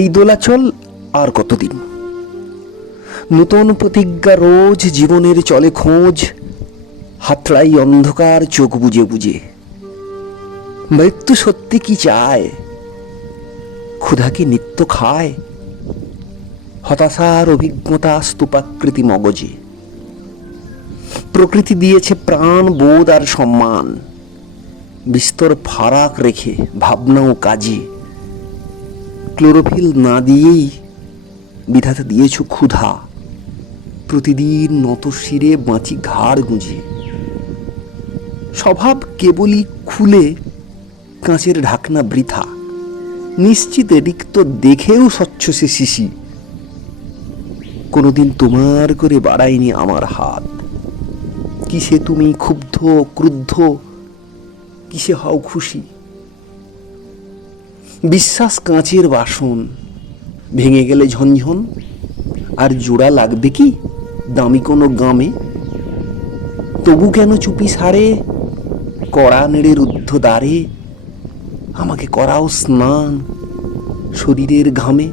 এই দোলাচল আর কতদিন? নূতন প্রতিজ্ঞা রোজ, জীবনের চলে খোঁজ, হাতড়াই অন্ধকার চোখ বুজে বুজে। মৃত্যু সত্যি কি চায়? ক্ষুধা কি নিত্য খায়? হতাশার অভিজ্ঞতা স্তূপাকৃতি মগজে। প্রকৃতি দিয়েছে প্রাণ, বোধ আর সম্মান, বিস্তর ফারাক রেখে ভাবনা ও কাজে। ক্লোরোফিল না দিয়েই বিধাতা দিয়েছ ক্ষুধা, প্রতিদিন নত শিরে বাঁচি ঘাড় গুঁজে। স্বভাব কেবলই খুলে কাঁচের ঢাকনা বৃথা, নিশ্চিত রিক্ত দেখেও স্বচ্ছ সে শিশি। কোনোদিন তোমার করে বাড়াইনি আমার হাত, কিসে তুমি ক্ষুব্ধ ক্রুদ্ধ, কিসে হও খুশি? বিশ্বাস কাঁচের বাসন, ভেঙে গেলে ঝনঝন, আর জোড়া লাগবে কি দামি কোনো গামে? তবু কেন চুপি সারে কড়া নেড়ে রুদ্ধ দ্বারে আমাকে করাও স্নান শরীরের ঘামে?